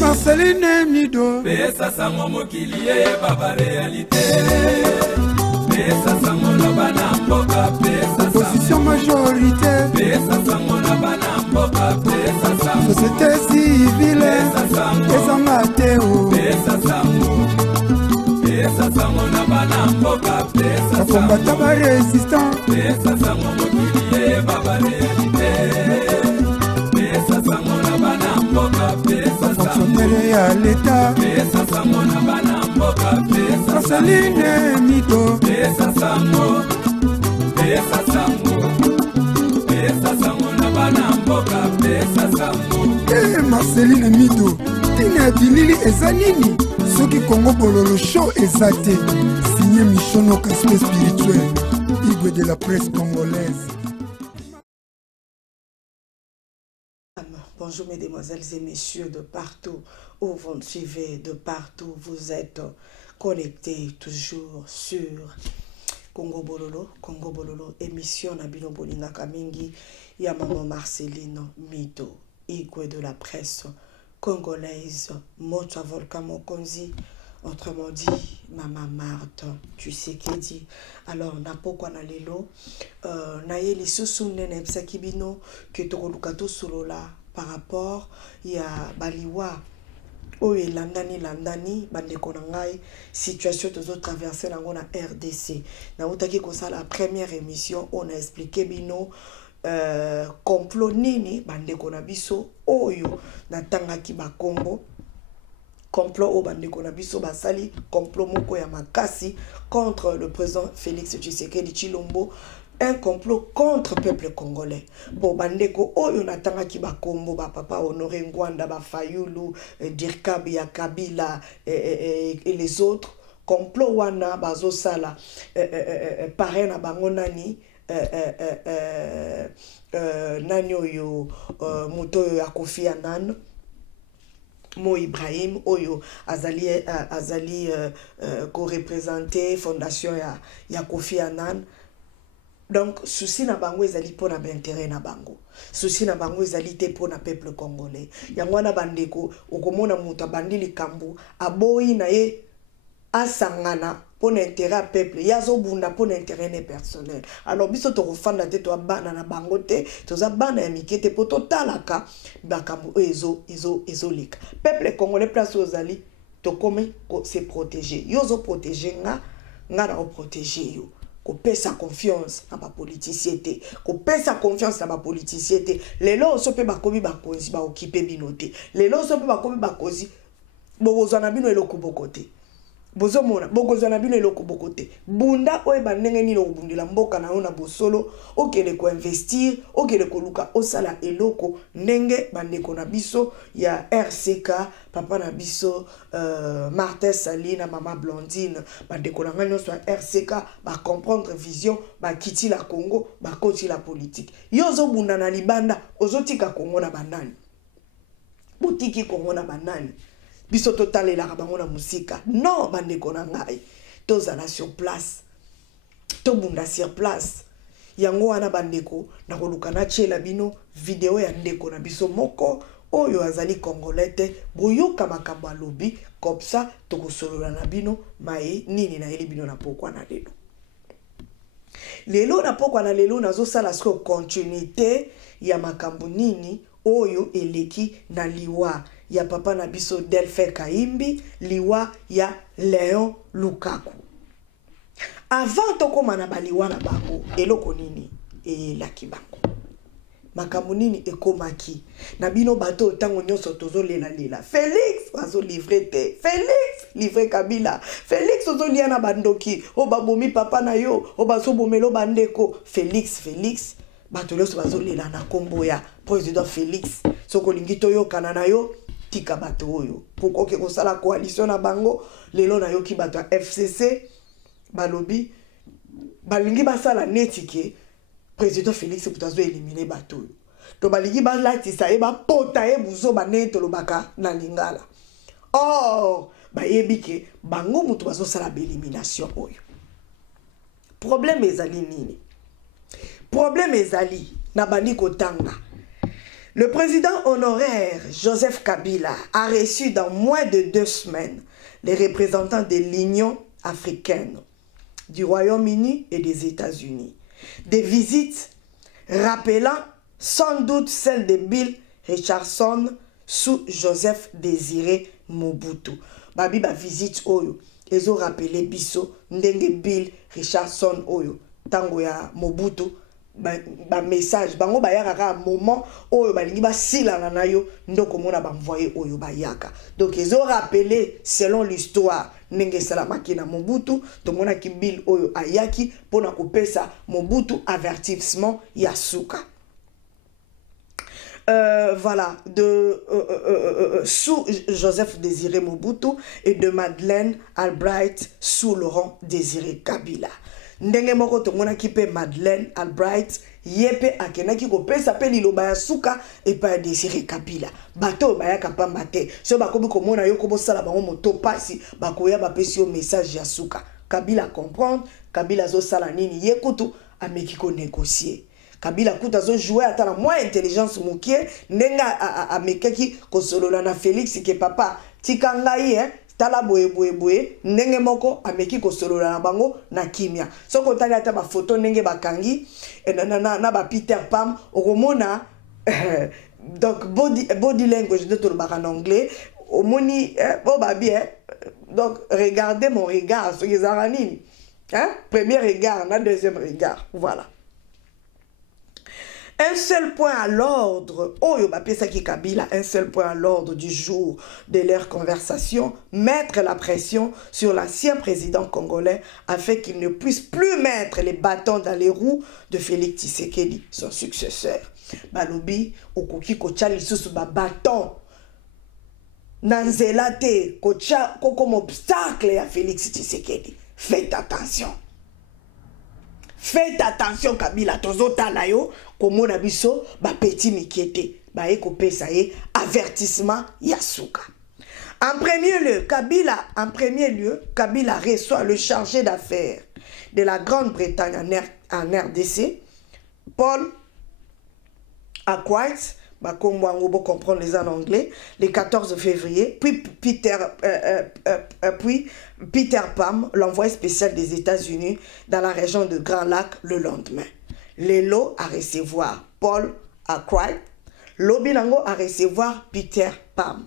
Marceline Mido Pesa sango mokilie baba réalité Pesa sango na bana mboka Pesa position majorité Pesa sango na bana mboka Pesa sango société civile Pesa Mateo Pesa sango na bana mboka Pesa sango combattant ba résistant Pesa sango mokilie baba réalité Pesa sango na bana mboka Pesa fonctionnaire à l'état Pesa sango na bana mboka Pesa Marceline Mido Pesa sango na bana mboka Pesa sango Marceline Mido Tina Bilili eza nini soki Congo Bololo show ezate signé Michono Caspe spirituel Igwe de la presse congolaise. Bonjour mesdemoiselles et messieurs de partout où vous me suivez, de partout vous êtes connectés toujours sur Congo Bololo, émission Nabino Bolinga Kamingi, ya maman Marceline Mido, Igwe de la presse congolaise, Mocha Volcan Mokonzi, autrement dit, Maman Marthe, tu sais qui dit. Alors, na pokwa na lelo, na ye li susu nene psakibino, que tokolukato solola, par rapport, ya baliwa, oye landani, bande konangai, situation tozo traverser na RDC. Na utaki kosa la première émission, on a expliqué bino, complot nini, bande konabiso, oyo, na tangaki ba Congo, complot au bandeko na biso basali complot moko ya makasi contre le président Félix Tshisekedi Tshilombo, un complot contre le peuple congolais. Bon bandeko oyo natanga ki bakombo ba papa Honoré Ngwanda ba Fayulu Dirkabi ya Kabila et les autres complot wana bazo sala parrain na bango nani nani oyo moto ya Kofi Annan Mo Ibrahim Oyo azali co-représenté fondation ya Kofi Annan. Donc souci na bango ezali pona ba intérêt na bango. Souci na bango ezali te pona peuple congolais. Yango na bandeko okomona muta bandili kambu aboyi na ye asangana pour intérêt peuple yazo bunda pour intérêt personnel. Alors biso to refanda te to bana na bango te to za bana ya mikete po to talaka bakambu ezolika. Peuple congolais place ozali to comme se protéger. Yozo protéger nga na o protéger yo. Ko pesa confiance na ba politicien te. Ko pesa confiance na ba politicien te. Lelo so pe bakomi bakonzi ba occuper binote. Lelo so pe bakomi bakozi bozana bino eloko bokote. Bozomona bokozana bino eloko bokote bunda oye bandenge nini obundela mboka na ona bosolo okele ko investir okele ko luka osala eloko ndenge bandeko na biso ya RCK papa na biso Martin Salina mama Blondine bandeko na ngano so RCK ba comprendre vision ba kiti la Congo ba koti la politique yozo bunda na libanda ozotika Congo na banani botiki Congo na banani biso totale la bango na musika non bandeko na ngai tozala sur place tobunda sur place yango wana bandeko na koluka na chela bino video ya ndeko na biso moko oyo azali congolais te boyoka makambo alobi comme ça tokosolola na bino mai nini na eli bino na pokwa na lelo na pokwa na lelo nazosala siko continuité ya makambo nini oyo eleki na liwa ya papa na biso Delphin Kaimbi liwa ya Léon Lukaku. Avant tokoma na baliwa na bango eloko nini elaki bango makambo nini ekomaki na bino bato tango nyonso tozolela Félix azo livrer te Félix livrer Kabila Félix ozo lia na bandoki o babomi papa na yo o baso bomelo bandeko Félix bato nyonso bazolela na kombo ya président Félix soko lingito yo kanana yo tika bato oyo pourquoi ke kosala coalition na bango lelo na yo ki bato ya FCC balobi balingi basala netike président Félix Boutazo éliminer bato oyo to balingi balatisa e bapota e buzo baneto lobaka na lingala or bayebi ke bango mutu bazosala ba élimination oyo problème ezali nini? Problème ezali na bandi kotanga. Le président honoraire Joseph Kabila a reçu dans moins de 2 semaines les représentants de l'Union africaine, du Royaume-Uni et des États-Unis. Des visites rappelant sans doute celle de Bill Richardson sous Joseph Désiré Mobutu. Babi ba visite oyo ezo rappelé biso ndenge Bill Richardson oyo tango ya Mobutu ba message bango bayaka moment oyo balingi basilana na yo ndoko mona bamvoyer oyo bayaka. Donc ezo rappelé selon l'histoire ndenge salamaki na Mobutu to mona ki Bill oyo ayaki pona kopesa Mobutu avertissement ya suka. Voilà, sous Joseph Désiré Mobutu et de Madeleine Albright sous Laurent Désiré Kabila. Ndenge moko tomona ki pe Madeleine Albright yepe akenaki kopesa pe liloba ya suka et pa Désiré Kabila. Bato bayaka pamba te. So bakobi komona yo kobosala bango moto pasi bakoya bapesi yo message ya suka. Kabila comprendre, Kabila zo sala nini yekutu ameki ko négocier. Kabila kuta zo jouer à la moins intelligence mokie nenga amekeki kosolola na Félix ke papa tikangai tala boye ndenge moko ameki kosolola na bango na kimia. Soko tali ata ba photo ndenge bakangi na ba Peter Pam okomona donc body language de tout en anglais omoni bon babi donc regardez mon regard so yezarani premier regard na deuxième regard voilà. Un seul point à l'ordre, un seul point à l'ordre du jour de leur conversation, mettre la pression sur l'ancien président congolais afin qu'il ne puisse plus mettre les bâtons dans les roues de Félix Tshisekedi, son successeur. Balobi, okoki kocha lisusu ba bâton nanzelate kocha comme obstacle à Félix Tshisekedi. Faites attention. Faites attention Kabila tozota na yo komona biso ba petit mikiete ba ekopesa ye avertissement yasuka. En premier lieu, Kabila reçoit le chargé d'affaires de la Grande-Bretagne en RDC, Paul Ackworth, comme on peut comprendre les en anglais, le 14 février, puis Peter Pam, l'envoyé spécial des États-Unis dans la région de Grand Lac le lendemain. Lelo à recevoir Paul Ackworth, Lobinango à recevoir Peter Pam.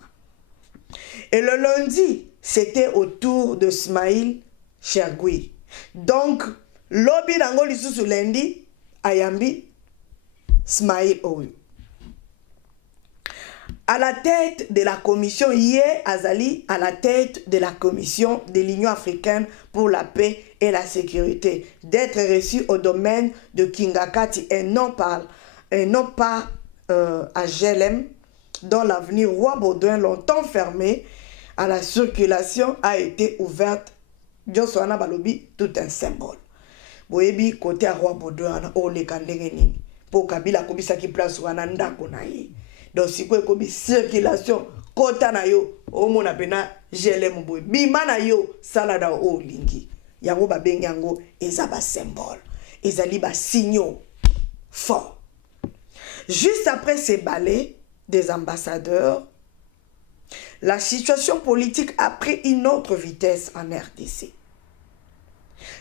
Et le lundi, c'était au tour de Smaïl Chergui. Donc, Lobinango lisusu lundi, Ayambi Smaïl Oyu. À la tête de la commission, Azali, à la tête de la commission de l'Union africaine pour la paix et la sécurité, d'être reçu au domaine de Kingakati et non pas à Gelem, dont l'avenue Roi Baudouin, longtemps fermée à la circulation, a été ouverte. Josuana Balobi, tout un symbole. Boyebi, côté à Roi Baudouin, o le kandengeni, pour Kabila Kobisa qui place Wananda Konaye. Donc, si vous avez circulation, kota na yo, o mona pena Gelem boy. Bima na yo, salada o lingi. Yango ba bengango, ezaba symbole. Ezali ba signaux forts. Juste après ces balais des ambassadeurs, la situation politique a pris une autre vitesse en RDC.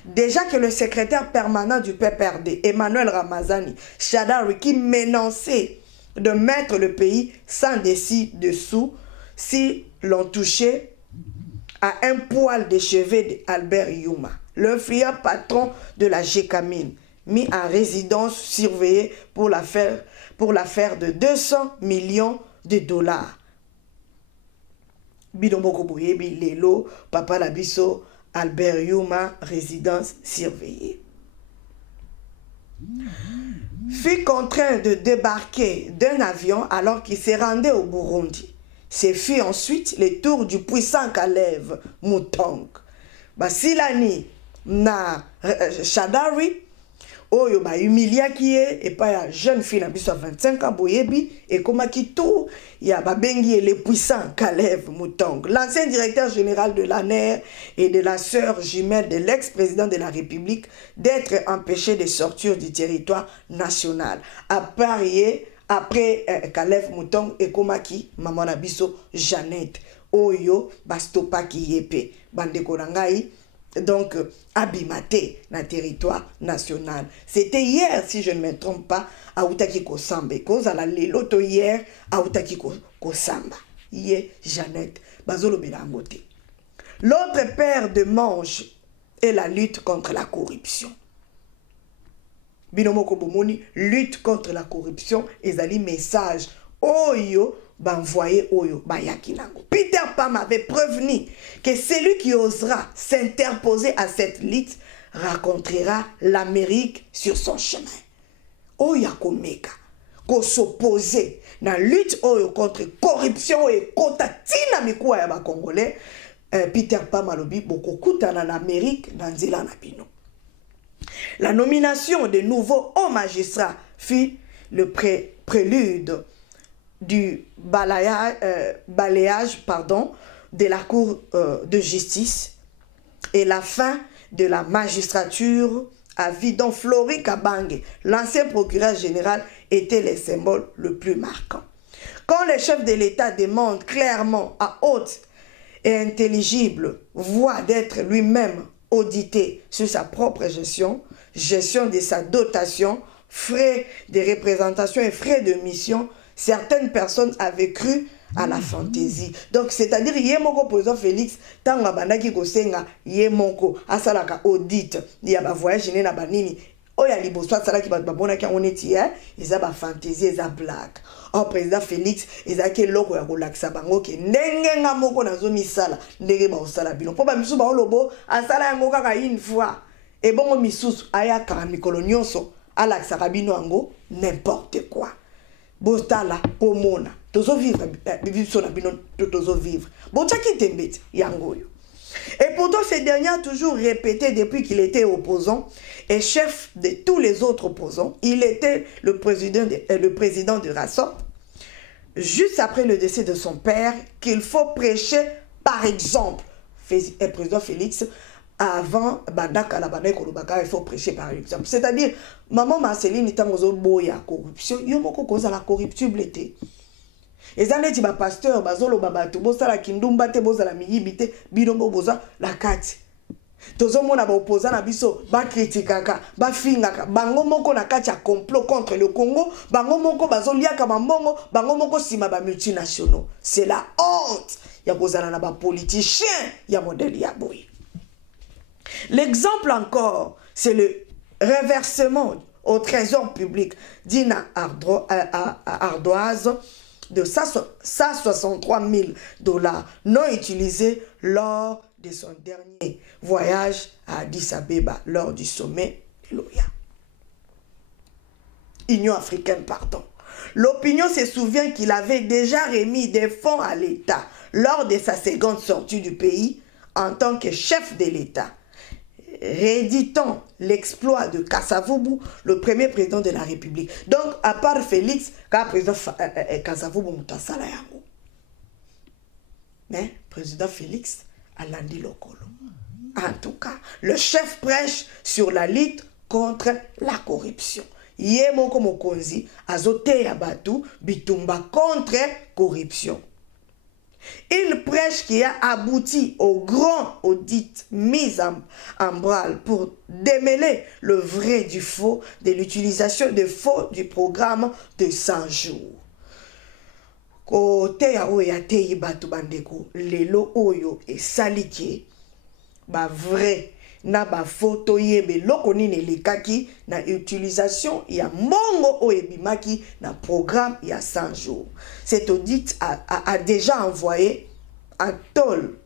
Déjà que le secrétaire permanent du PPRD, Emmanuel Ramazani Shadari, qui menaçait de mettre le pays sans dessus-dessous si l'on touchait à un poil de cheveux d'Albert Yuma, l'influent patron de la GECAMINE, mis en résidence surveillée pour l'affaire de 200 millions de dollars. Bidomoko Boyebi Lelo, Papa Labiso, Albert Yuma, résidence surveillée. Fut contraint de débarquer d'un avion alors qu'il se rendait au Burundi. Ce fut ensuite le tour du puissant Kalev Mutong. Basilani na Shadari oyo ba humiliaki ye et pas ya jeune fille na biso 25 ans boyebi et komaki tout ya babengi le puissant Caleb Moutongo, l'ancien directeur général de l'ANER et de la sœur jumelle de l'ex-président de la République, d'être empêché de sortir du territoire national. Après Caleb Moutongo et komaki maman na biso Jeannette oyo bastopaki yepe bandeko na ngai. Donc, abimate na territoire national. C'était hier, si je ne me trompe pas, à Outaki Kosamba. Cause à la loto hier, à Outaki Kosamba. Hier, Jeannette, Bazolo Bilangote. L'autre paire de manches est la lutte contre la corruption. Binomoko Bomoni, lutte contre la corruption, ezali message. Oyo, envoyé Oyo, Bayakinango. Peter Pam avait prévenu que celui qui osera s'interposer à cette lutte rencontrera l'Amérique sur son chemin. Oya Komeka, ko s'opposer dans la lutte Oyo contre corruption et contre tina mikuwa ya ba Congolais. Peter Pam alobi boko kutana en Amérique dans Nzela na bino. La nomination de nouveaux hauts magistrats fut le prélude du balayage de la Cour de justice et la fin de la magistrature à vie dont Flori Kabange, l'ancien procureur général, était le symbole le plus marquant. Quand le chef de l'État demande clairement à haute et intelligible voix d'être lui-même audité sur sa propre gestion de sa dotation, frais de représentation et frais de mission, certaines personnes avaient cru à la fantaisie. Donc, c'est-à-dire, Yemoko président Félix, tant que Kosenga, Yemoko, Asalaka audit, il y a un voyage, il y a un banini, il y a un libossoir, il y a un fantaisie, il y a un blague. Oh, président Félix, il y a un loko ya kolakisa bango ke ndenge nga moko nazo misala ndenge ba osala bino. Po ba misu ba olobo asala yango kaka une fois. Et bon misusu aya ka mikolo nyonso alakisa bino yango n'importe quoi. Bostala pomona tozo vivre bibiso na bino tozo vivre. Bochaki tembeti yango yo. Et pourtant, ce dernier a toujours répété depuis qu'il était opposant et chef de tous les autres opposants. Il était le président de Rassop, juste après le décès de son père, qu'il faut prêcher par exemple. Le président Félix, avant, il faut prêcher par exemple. C'est-à-dire, maman Marceline est en boya corruption, il y a beaucoup de causes à la corruption blêtée. Et ça n'est pas pasteur, bazolo babatu, bosala kindumba te bosala miyibite, bidombo boza la kati. Tozo mona ba opposant na biso, ba kritikaka, ba fingaka, bango moko na kati ya complot contre le Congo, bango moko bazoliaka bambongo, bango moko sima ba multinationaux. C'est la honte. Ya bozala na ba politicien, ya modèle ya boy. L'exemple encore, c'est le reversement au trésor public d'Ina Ardoise de 163 000 $ non utilisés lors de son dernier voyage à Addis Abeba lors du sommet de l'OIA. Union africaine, pardon. L'opinion se souvient qu'il avait déjà remis des fonds à l'État lors de sa seconde sortie du pays en tant que chef de l'État, rééditant l'exploit de Kasavubu, le premier président de la République. Donc, à part Félix, car président Kasavubu Moutasala yango. Mais, président Félix, Alandi Lokolo. En tout cas, le chef prêche sur la lutte contre la corruption. Yemoko Mokonzi, azote yabatu, bitumba contre corruption. Il prêche qui a abouti au grand audit mis en branle pour démêler le vrai du faux de l'utilisation de faux du programme de 100 jours. Côté ya oya teyi batu bandeko, lelo oyo e salike, ba vrai na ba photo yebe loko nini lekaki na utilisation ya mongo oebimaki na programme ya 100 jours. Cet audit a déjà envoyé en tôle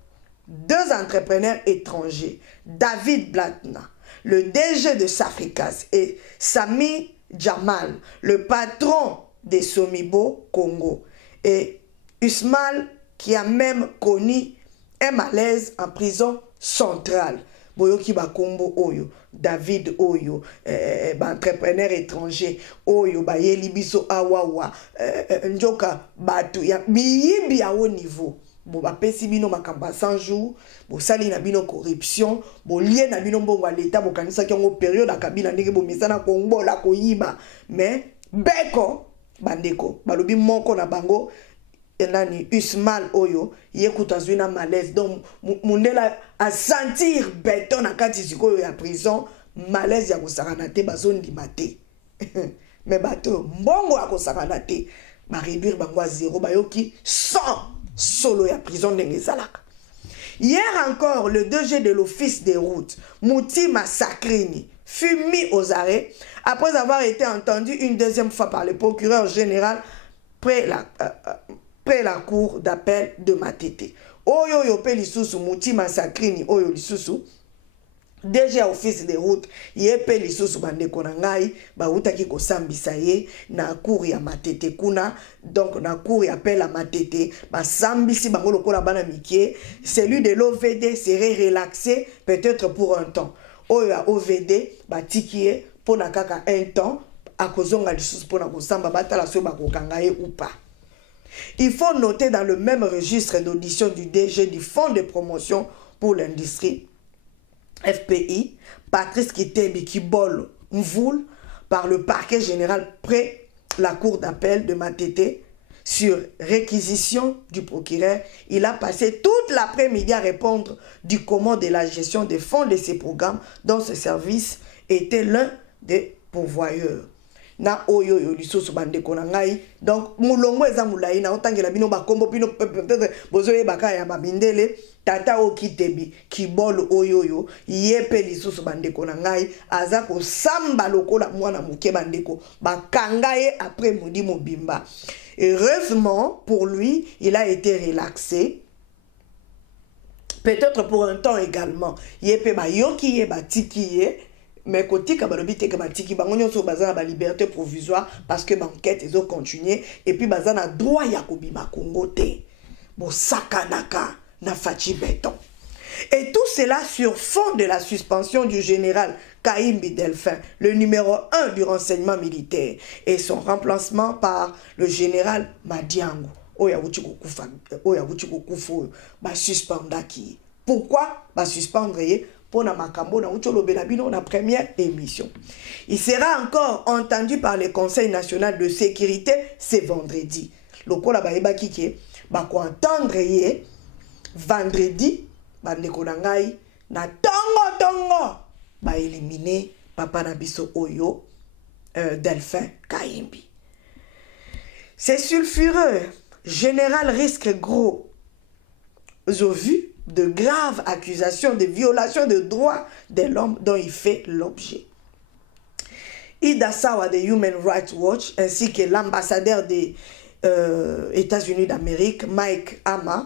2 entrepreneurs étrangers, David Blatna, le DG de Safricas, et Sami Jamal, le patron de Somibo Congo, et Usmal qui a même connu un malaise en prison centrale. boyoki bakombo oyo David oyo entrepreneur étranger oyo bayeli biso awawa njoka batu ya biyibi ya haut niveau bo bapesi bino makambo 100 jours bo sali na bino corruption bo lié na bino mbongo à l'état bo kanisa ki ngo période akabila ndenge bo misana ko la koyiba mais beko bandeko balobi moko na bango nani Usmal oyo yekuta zwina malaise donc mundela a sentir béton na kati sikoyo ya prison malaise ya kosakana te bazondima te mais bato mbongo akosakana te ba réduire bango à 0 bayoki 100 solo ya prison ndenge zalaka. Hier encore, le DG de l'Office des routes, Mutima Sakrini, fut mis aux arrêts après avoir été entendu une deuxième fois par le procureur général près la cour d'appel de Matete. Oyo yo pe lisusu Mutima Sakrini oyo lisusu DG Office des routes yepe lisusu bandeko na ngai bautaki kosambisa ye na cour ya Matete kuna donc na cour ya appel à Matete basambisi bango lokola bana mikie. Celui de l'OVD serait relaxé peut-être pour un temps. Oyo ya OVD batikie pona kaka un temps akozonga lisusu pona kosamba batala so bakokanga ye ou pas. Il faut noter dans le même registre d'audition du DG du Fonds de promotion pour l'industrie FPI, Patrice Kitebi Kibolo Mvoul, par le parquet général près la cour d'appel de Matete, sur réquisition du procureur, il a passé toute l'après-midi à répondre du comment de la gestion des fonds de ces programmes dont ce service était l'un des pourvoyeurs. Na oyo yo lisusu bandeko na ngai donc mulongo eza mulai na otangela bino bakombo bino peut-être bozoye baka ya mabindele tata Okitebi Kibolo oyo yepe lisusu bandeko na ngai aza ko samba lokola mwana muke bandeko bakanga ye après mudi mobimba. Heureusement pour lui, il a été relaxé. Peut-être pour un temps également. Yepe ba yoki ye batiki ye. Mais côté kabalobite kamatiki bangonyo so bazana ba liberté provisoire parce que l'enquête ils ont continué et puis bazana droit ya kobima Congo te bo sakanaka na fachi béton. Et tout cela sur fond de la suspension du général Kaimbi Delphin, le numéro 1 du renseignement militaire, et son remplacement par le général Madiango. Oya wuchi kokufo ba suspendaki. Pourquoi ba suspendre pour na makambo na ucholo belabino na première émission. Il sera encore entendu par le Conseil national de sécurité ce vendredi. Lokola ba eba kike ba ko entendre ye vendredi ba ndeko na ngai na tongo ba éliminer papa na biso oyo Delphin Kaimbi. C'est sulfureux. Général risque gros au vu de graves accusations de violation de droits de l'homme dont il fait l'objet. Ida Sawa de Human Rights Watch ainsi que l'ambassadeur des États-Unis d'Amérique, Mike Hammer,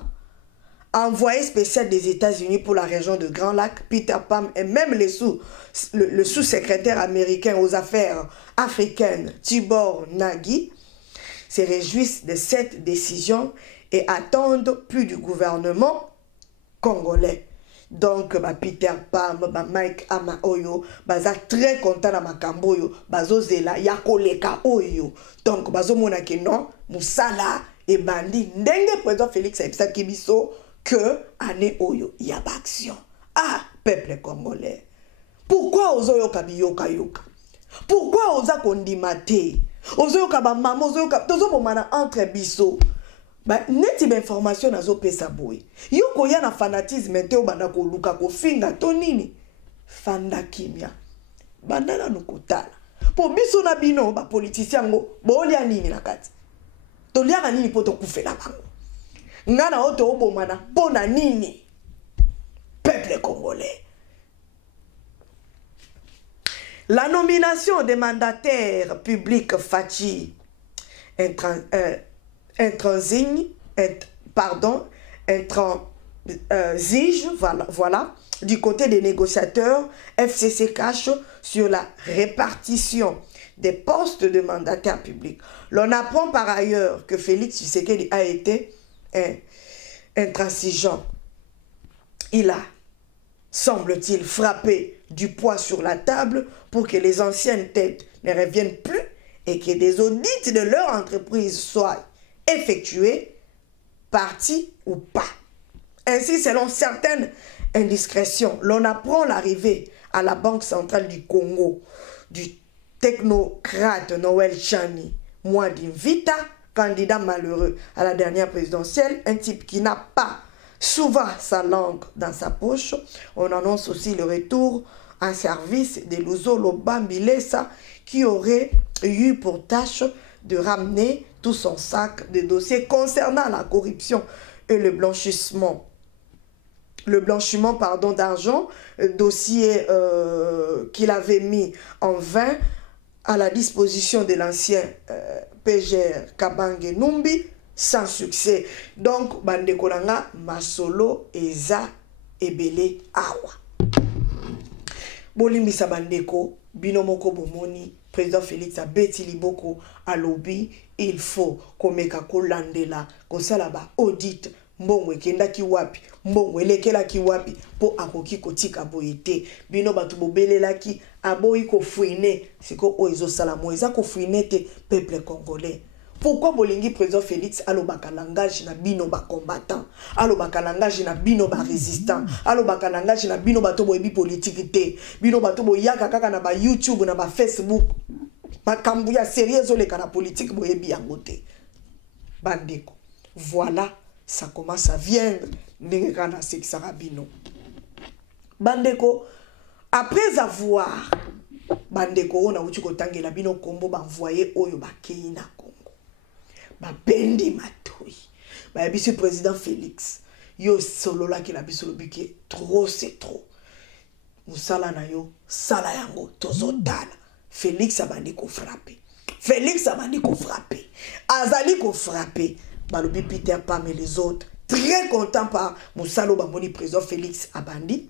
envoyé spécial des États-Unis pour la région de Grand Lac, Peter Pham et même le sous-secrétaire américain aux affaires africaines, Tibor Nagy, se réjouissent de cette décision et attendent plus du gouvernement congolais. Donc, Peter Pham, Mike Ama Oyo, baza très content na makambo oyo, bazo zela ya koleka oyo. Donc, bazo mona ke non, musala et bandi ndenge président Félix Ebisa Kibiso que année oyo ya action. Ah, peuple congolais. Pourquoi ozo kabiyoka yoka? Pourquoi oza kondimate? Ozo yoka ba mama, ozo yoka tozo bomana entre biso. Ba neti ba information nazo pesa boy. Yoko ya na fanatisme te obanda ko luka ko finga to nini? Fanda kimia. Bandana nukutala. Po biso na bino ba politicien ngo bolia nini na kati. Tolia nini poto kufela bango. Ngana oto obomana pona nini? Peuple congolais. La nomination des mandataires publics Fachi voilà, du côté des négociateurs, FCC cache sur la répartition des postes de mandataires publics. L'on apprend par ailleurs que Félix Tshisekedi a été intransigeant. Il a semble-t-il, frapper du poing sur la table pour que les anciennes têtes ne reviennent plus et que des audits de leur entreprise soient effectués, partis ou pas. Ainsi, selon certaines indiscrétions, l'on apprend l'arrivée à la Banque centrale du Congo du technocrate Noël Chani Mwadimvita, candidat malheureux à la dernière présidentielle, un type qui n'a pas souvent sa langue dans sa poche. On annonce aussi le retour en service de Luzolo Bambilesa, qui aurait eu pour tâche de ramener tout son sac de dossiers concernant la corruption et le blanchiment d'argent, dossier qu'il avait mis en vain à la disposition de l'ancien PGR Kabange Numbi, sans succès. Donc, bandeko nanga masolo eza ebele awa. Bolimbisa bandeko, binomoko bomoni, président Félix abeti liboko alobi, il faut komeka kolandela, kosala ba audit, mbongo ekendaki wapi, mbongo elekelaki wapi, po akoki kotika boyete. Bino batu bobelelaki, aboyi kofuine, siko oizo salamo, eza kofuine te peuple congolais. Pourquoi bolingi président Félix alobaka langage na bino ba combattant, alobaka langage na bino ba résistant, alobaka langage na bino bato boyebi politique te, bino bato boyaka kaka na ba YouTube na ba Facebook, makambu ya sérieux oleka na politique boyebi yango te. Bandeko, voilà, ça commence à viendre ndenge kana sekisaka bino. Bandeko, après avoir bandeko ona uti kotangela bino kombo ba envoyer oyo ba keina Congo. Ba bendi matoi. Ba biso président Félix. Yo solola ki la biso lobike trop c'est trop. Musala na yo sala yango tozotala. Félix abandi ko frapper. Félix abandi ko frapper. Azali ko frapper. Balobi Peter Pam et les autres très contents par Musalo Bamoni président Félix abandi.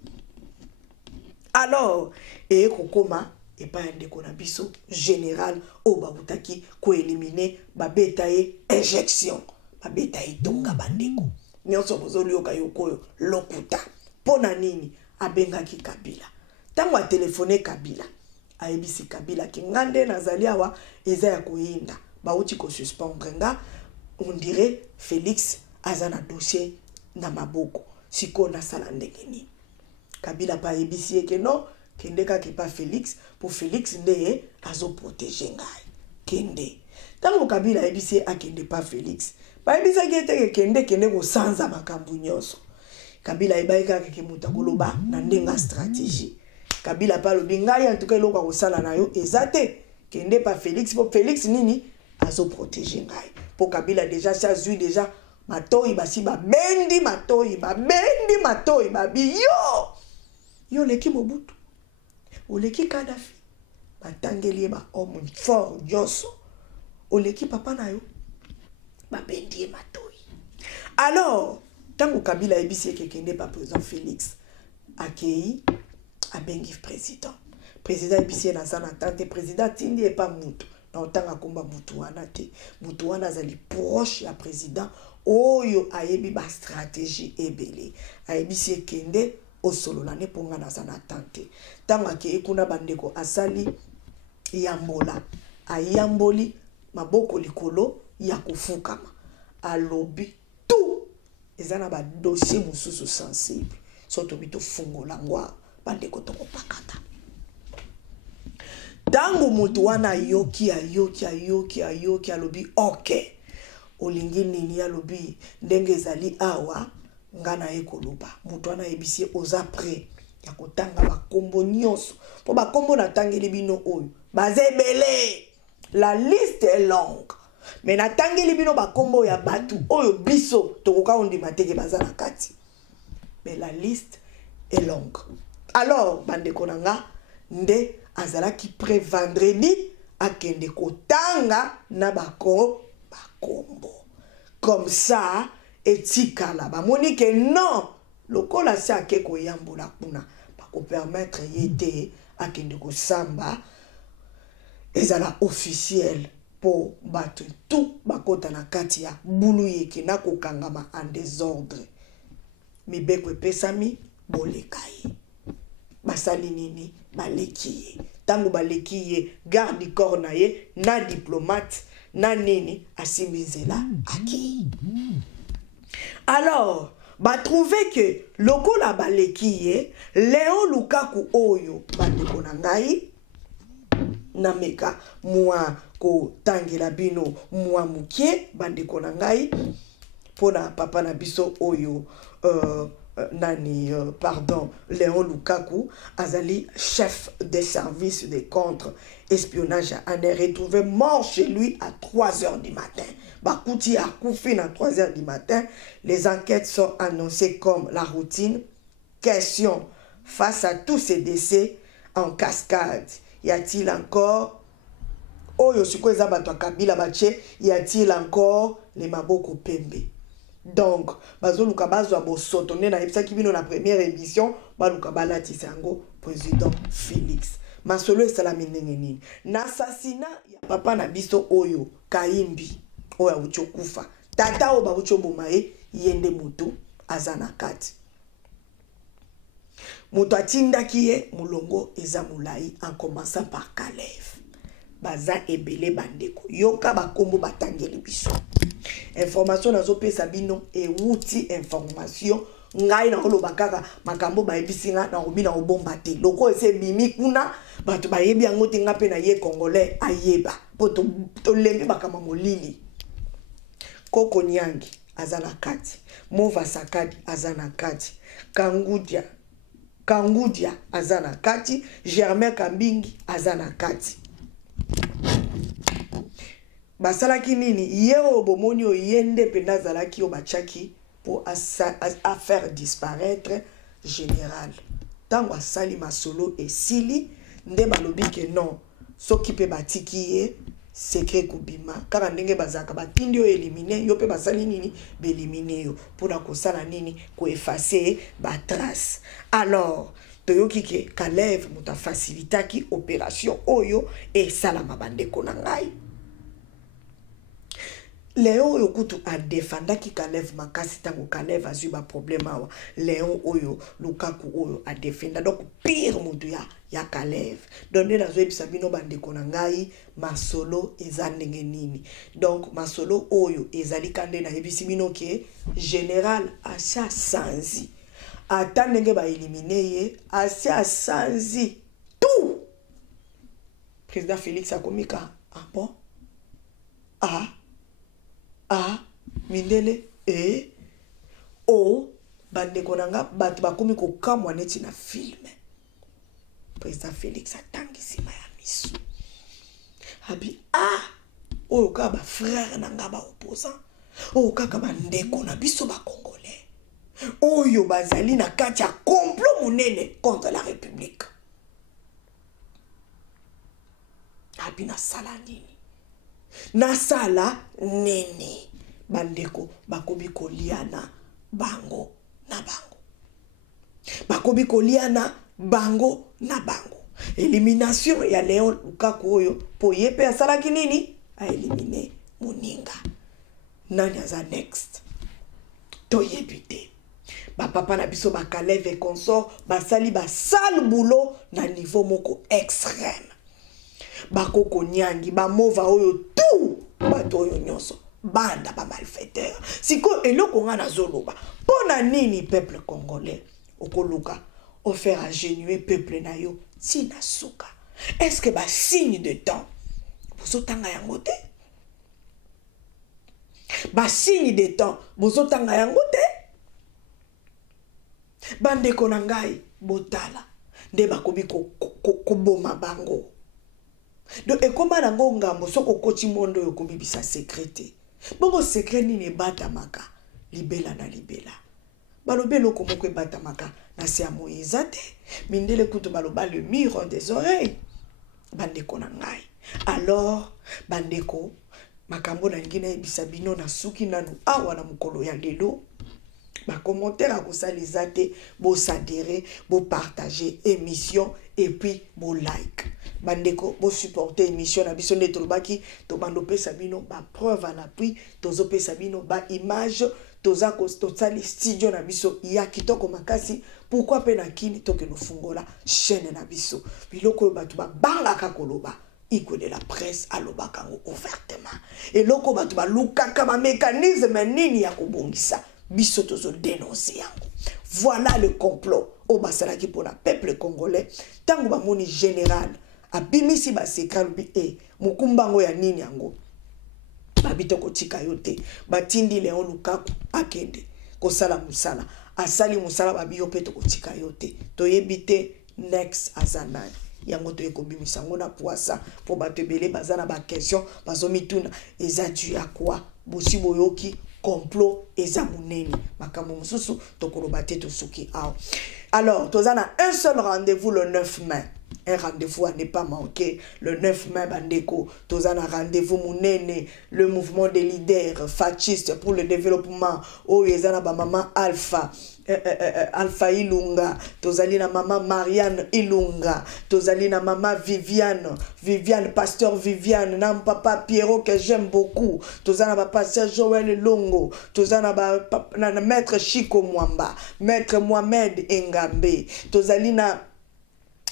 Alors, et kokoma et pas un déconabiso général au babutaki ko éliminer babetaye injection babetaye tonga bandeko nyonso bozoli okayokoyo lokuta pona nini abengaki Kabila tango a téléphoné Kabila ayebisi Kabila ki ngande nazali awa eza ya koyinda bauti ko suspendre nga on dirait Félix azana dossier na maboko siko na sala ndenge nini Kabila pa ayebisi ke non kende ka ki pa Félix pour Félix nde azo protéger ngai kende tango Kabila ebisi akende pa Félix ba ebisa kete kende ko sanza makambu nyonso Kabila ebaika ke muta koloba na ndenga stratégie Kabila pa lobi ngai en tout cas loka ko sala na yo ezate kende pa Félix pour Félix nini azo protéger ngai pour Kabila déjà ça zui déjà matoi basi ba bendi matoi babi yo leki Mobutu oleki Kadhafi batangeli ba homme fort Josso oleki papa na yo babendi matoi. Alors tango Kabila ebisi kekende pa président Félix akei abengi président ebisi na sana tante président tindi e pa mutu na otanga komba mutu wana te mutu wana azali proche ya président oyo ayebi ba stratégie ebele ayebisi kende osolola ne ponga na sana tante tanga ke ekuna bandeko asali yambola ayamboli maboko likolo ya kufukama alobi tout ezana ba dossier mususu sensible soto bito fungola ngwa bandeko toko pakata tango mutu wana yoki alobi okay olingi nini alobi ndenge ezali awa ngana ekoloba mutu wana ebisi oza prêt ya kotanga bakombo nyonso po bakombo natangeli bino oyo bazebele la liste est longue mais natangeli bino bakombo ya batu oyo biso tokoka ondima teke baza na kati mais la liste est longue. Alors bandeko nanga nde azalaki prêt vendredi akende kotanga na bakombo comme ça etikala bamoni ke non lokola sa ke koyambola kuna bako permettre yete akende kosamba ezala officiel po batu tout bakota na kati ya bulu yeke na kokangama en désordre mibeko epesami bolekai basali nini baleki ye tango baleki ye garde du corps na ye na diplomate na nini asimbi nzela aki. Alors trouvé que lokola baleki ye Léon Lukaku oyo bandeko na ngai na meka mwa ko tangela bino mwa mukie bandeko na ngai pona papa na biso oyo pardon, Léon Lukaku azali chef des services de contre-espionnage en est retrouvé mort chez lui à 3h du matin. Bakouti a koufi à 3h du matin. Les enquêtes sont annoncées comme la routine. Question, face à tous ces décès en cascade, y a-t-il encore Oyo siko ezabato Kabila bache, y a-t-il encore les maboko pembe? Donc, bazoluka bazwa bosoto na epsa kibino na première émission, baluka balati sango président Félix. Masolo esalami ndenge nini? Na assassinat ya papa na biso oyo Kaimbi oya uchokufa. Tata o ba uchobomae yende mutu azana kati. Mutu atindaki ye mulongo eza mulai en commençant par Kalev. Baza ebele bandeko. Yoka bakombo batangeli biso. Information nazo pesa bino e wuti information ngai na koloba kaka makambo ba ebisinga na obi na obomba te loko ese bimi kuna bato ba yebi yango te ngape na ye congolais ayeba poto to lembi bakama molili Koko Nyangi azana kati Mova Sakadi azana kati Kangudia azana kati Germain Kambingi azana kati basalaki nini yeo bomoni o yende penda zalaki o bachaki pour à faire disparaître général tango asali masolo et sili nde balobi ke non soki pe batiki ye secret kubima kaka ndenge bazaka batindi o éliminer yo pe basali nini beliminer yo pour na kosala nini ko effacer ba trace. Alors toyoki ke Kalev muta facilitaki opération oyo et salama bandeko na ngai. Léon Yokutu a défendu Kalev makasi tango Kalev a eu ba problème awa. Léon oyo Lukaku oyo a défendu donc pire mutu ya Kalev. Donné na zoe bisabino bandeko na ngai masolo eza ndenge nini. Donc masolo oyo ezali kande na yebisi bino ke général Asia Sanzi. Ata ndenge ba éliminer ye Asia Sanzi tout. Président Félix Akomika ah bon? Mindele bandeko nanga bat bakomi ko kamwa neti na film. Président Félix atangisi ma ya misu. Abi oyo ka ba frère nanga ba opposant. Oyo kaka bandeko na biso ba congolais. Oyo bazali na kati ya complot monene contre la République. Abi na sala nini? Nasala nene bandeko bakobi koliana bango na bango. Bakobi koliana bango na bango. Élimination ya Léon Lukaku oyo po yepe asalaki nini? A éliminer Muninga. Nani aza next? Toyebite. Ba papa na biso ba Kalev et consort basali ba sale boulot na niveau moko extrême. Bakoko Nyangi ba mova oyo tout bato oyo nyonso banda ba malfaiteur siko eloko nga na zoloba pona nini peuple congolais okoluka offert à genuer peuple na yo tina suka. Est-ce que ba signe de temps bozotanga yango te? Ba signe de temps bozotanga yango te? Bandeko na ngai botala nde bakobi ko boma bango. Donc ekoma nango ngambo soko koti mondo yo kobibisa secret. Bongo secret nini batamaka libela na libela. Balobelo komoko batamaka na se amoyeza te. Mindele kutu baloba le mur des oreilles. Bandeko na ngai. Alors bandeko makambo na ngina ebisa bino na suki nanu awa na mukolo ya lelo. Ba commentaire à kosaliza te, bo s'adhérer, bo partager émission et puis bo like. Bandeko bo supporter émission na biso netolbaki to bandope sabino ba preuve à l'appui, tozope sabino ba image toza les studio na biso ya kitoko makasi. Pourquoi pe na kini toke no fungola chaîne na biso biloko batu ba bangaka koloba iko de la presse alobaka ngo ouvertement et loko batu ba lukaka ba mécanisme nini ya kobongisa biso tozo dénoncer yango. Voilà le complot au basalaki pour la peuple congolais tango ba moni général abimisi ba sekalubi mukumbango ya nini yango babito kotika yote batindi Léon Lukaku akende kosala musala asali musala babiyo pe tokotika yote toyebite next azanani yango to ekobimisa ngo na poisa po batebele bazana ba question bazomituna eza du ya quoi bosi boyoki complot eza muneni makambo mususu tokoloba te tosuki aw. Alors tozana un seul rendez-vous le 9 mai. Un rendez-vous à ne pas manquer. Le 9 mai, Bandeko, Tozana rendez-vous Mounene, le mouvement des leaders fascistes pour le développement. Oh, Yezana Maman Alpha. Alpha Ilunga, Tozalina Maman Marianne Ilunga, Tozalina Maman Viviane, pasteur Viviane, Nam Papa Pierrot que j'aime beaucoup, Tozana Pasteur Joël Longo, Tozana Maître Chico Mwamba, Maître Mohamed Engambe, Tozalina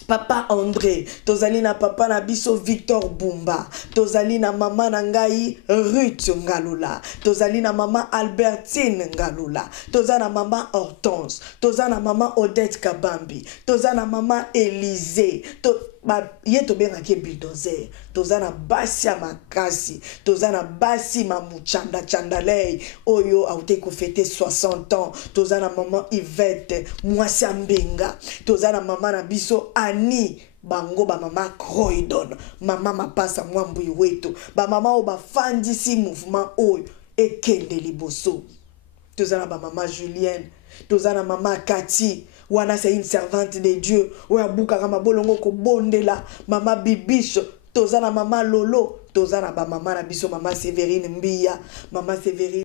Papa André, tozalina papa na biso Victor Bumba, tozalina mama nangai Ruth Ngalula, tozalina mama Albertine Ngalula, tozana mama Hortense, tozana mama Odette Kabambi, tozana mama Élysée, yeto benga ke bulldozer, tozana basi ya makasi, tozana basi mamuchanda chandalei, oyo aute ko fêter 60 ans, tozana mama Yvette, mwasi Mbenga, tozana mama na biso Annie bango ba mama Croydon, mama mapasa mwambu wetu, ba mama o ba fandisi mouvement oyo ekende liboso. Tozana ba mama Julienne, tozana mama Cathy, wana c'est une servante de Dieu, oya buka kama bolongo ko bondela, mama Bibiche, tozana mama Lolo, tozana ba mama na biso mama Séverine Mbia, mama Séverine